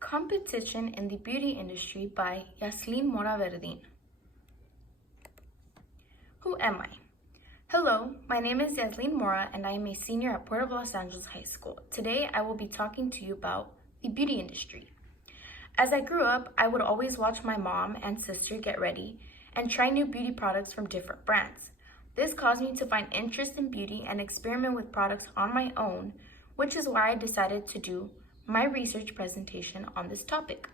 Competition in the Beauty Industry by Yaslin Mora Verdin. Who am I? Hello, my name is Yaslin Mora and I am a senior at Port of Los Angeles High School. Today I will be talking to you about the beauty industry. As I grew up, I would always watch my mom and sister get ready and try new beauty products from different brands. This caused me to find interest in beauty and experiment with products on my own, which is why I decided to do my research presentation on this topic.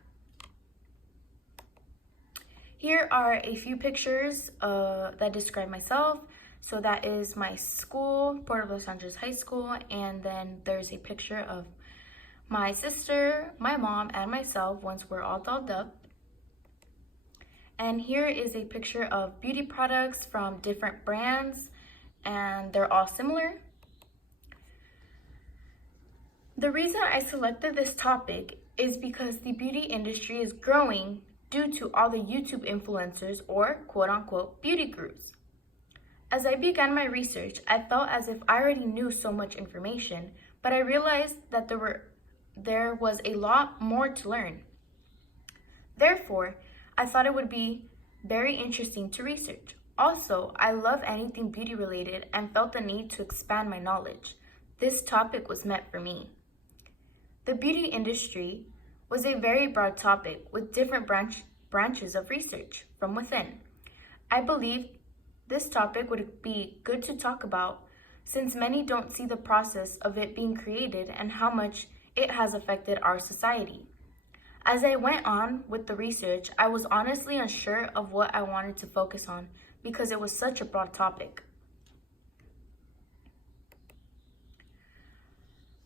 Here are a few pictures that describe myself. So that is my school, Port of Los Angeles High School, and then there's a picture of my sister, my mom, and myself once we're all dolled up. And here is a picture of beauty products from different brands, and they're all similar. The reason I selected this topic is because the beauty industry is growing due to all the YouTube influencers or quote-unquote beauty gurus. As I began my research, I felt as if I already knew so much information, but I realized that there was a lot more to learn. Therefore, I thought it would be very interesting to research. Also, I love anything beauty related and felt the need to expand my knowledge. This topic was meant for me. The beauty industry was a very broad topic with different branches of research from within. I believe this topic would be good to talk about since many don't see the process of it being created and how much it has affected our society. As I went on with the research, I was honestly unsure of what I wanted to focus on because it was such a broad topic.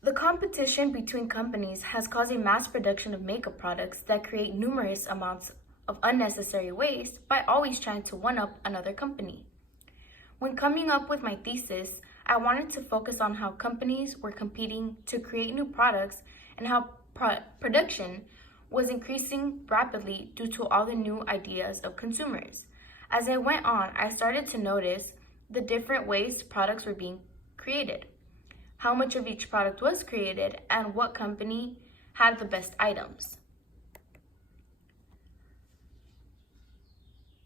The competition between companies has caused a mass production of makeup products that create numerous amounts of unnecessary waste by always trying to one-up another company. When coming up with my thesis, I wanted to focus on how companies were competing to create new products and how production was increasing rapidly due to all the new ideas of consumers. As I went on, I started to notice the different ways products were being created, how much of each product was created, and what company had the best items.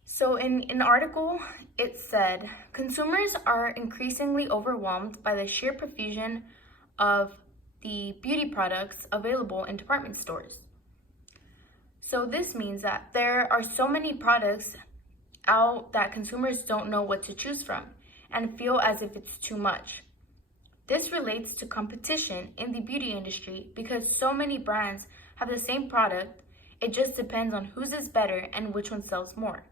So in an article, it said, consumers are increasingly overwhelmed by the sheer profusion of the beauty products available in department stores. So this means that there are so many products out that consumers don't know what to choose from and feel as if it's too much. This relates to competition in the beauty industry because so many brands have the same product. It just depends on whose is better and which one sells more.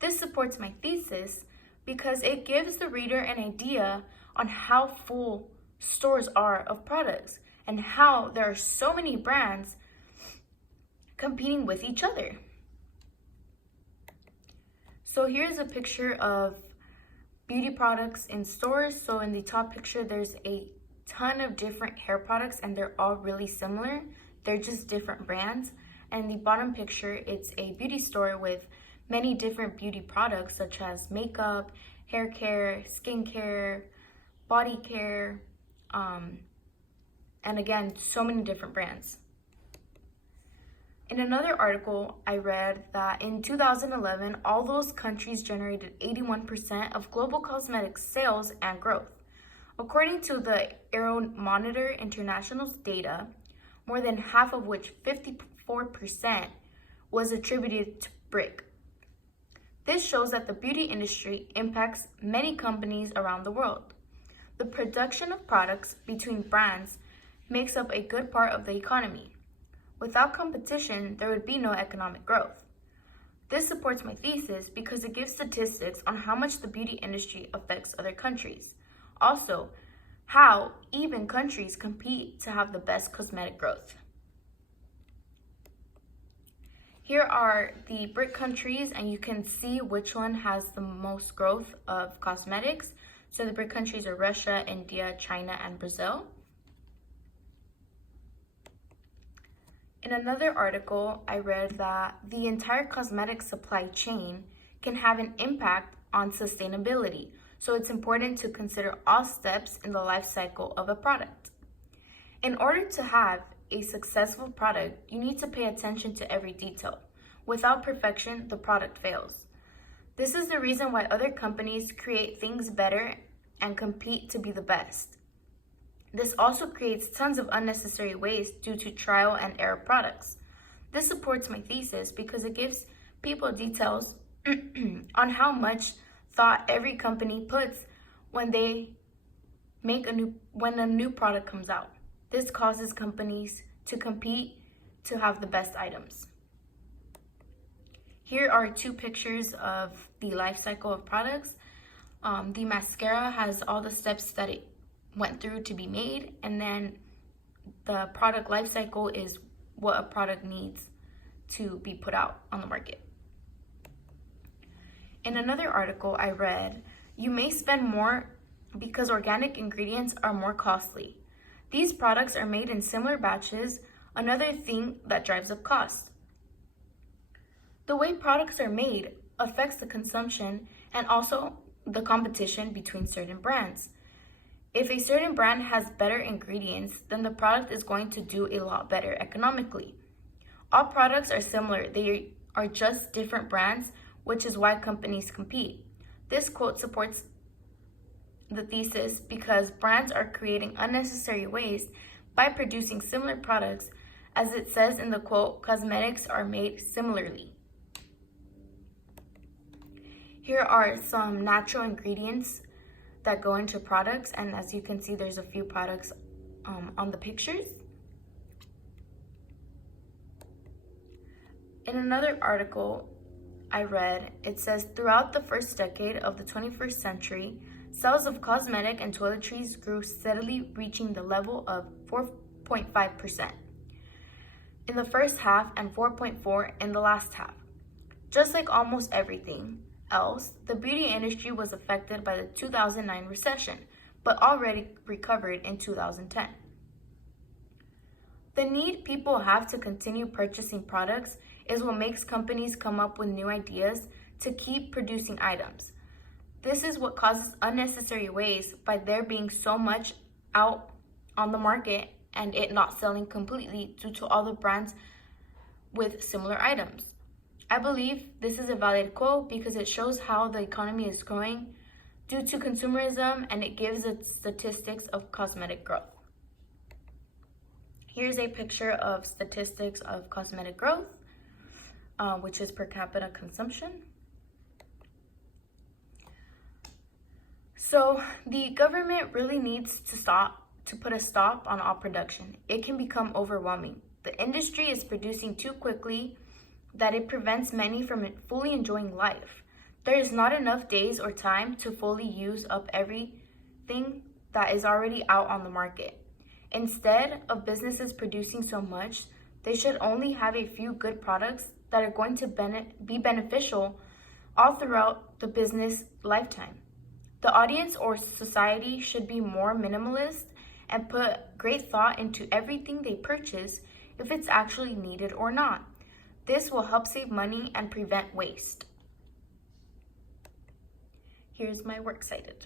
This supports my thesis because it gives the reader an idea on how full stores are of products and how there are so many brands competing with each other. So here's a picture of beauty products in stores. So in the top picture, there's a ton of different hair products and they're all really similar. They're just different brands. And in the bottom picture, it's a beauty store with many different beauty products such as makeup, hair care, skincare, body care, and again, so many different brands. In another article, I read that in 2011, all those countries generated 81% of global cosmetics sales and growth. According to the Euromonitor International's data, more than half of which, 54%, was attributed to BRIC. This shows that the beauty industry impacts many companies around the world. The production of products between brands makes up a good part of the economy. Without competition, there would be no economic growth. This supports my thesis because it gives statistics on how much the beauty industry affects other countries. Also, how even countries compete to have the best cosmetic growth. Here are the BRIC countries, and you can see which one has the most growth of cosmetics. So the BRIC countries are Russia, India, China, and Brazil. In another article, I read that the entire cosmetic supply chain can have an impact on sustainability. So it's important to consider all steps in the life cycle of a product. In order to have a successful product, you need to pay attention to every detail. Without perfection, the product fails. This is the reason why other companies create things better and compete to be the best. This also creates tons of unnecessary waste due to trial and error products. This supports my thesis because it gives people details on how much thought every company puts when a new product comes out. This causes companies to compete to have the best items. Here are two pictures of the life cycle of products. The mascara has all the steps that it went through to be made, and then the product life cycle is what a product needs to be put out on the market. In another article I read, you may spend more because organic ingredients are more costly. These products are made in similar batches, another thing that drives up costs. The way products are made affects the consumption and also the competition between certain brands. If a certain brand has better ingredients, then the product is going to do a lot better economically. All products are similar, they are just different brands, which is why companies compete. This quote supports the thesis because brands are creating unnecessary waste by producing similar products. As it says in the quote, cosmetics are made similarly. Here are some natural ingredients that go into products, and as you can see, there's a few products on the pictures. In another article I read, it says throughout the first decade of the 21st century, sales of cosmetic and toiletries grew steadily, reaching the level of 4.5% in the first half and 4.4% in the last half. Just like almost everything else, the beauty industry was affected by the 2009 recession, but already recovered in 2010. The need people have to continue purchasing products is what makes companies come up with new ideas to keep producing items. This is what causes unnecessary waste by there being so much out on the market and it not selling completely due to all the brands with similar items. I believe this is a valid quote because it shows how the economy is growing due to consumerism, and it gives its statistics of cosmetic growth. Here's a picture of statistics of cosmetic growth, which is per capita consumption. So the government really needs to put a stop on all production. It can become overwhelming. The industry is producing too quickly that it prevents many from fully enjoying life. There is not enough days or time to fully use up everything that is already out on the market. Instead of businesses producing so much, they should only have a few good products that are going to be beneficial all throughout the business lifetime. The audience or society should be more minimalist and put great thought into everything they purchase, if it's actually needed or not. This will help save money and prevent waste. Here's my works cited.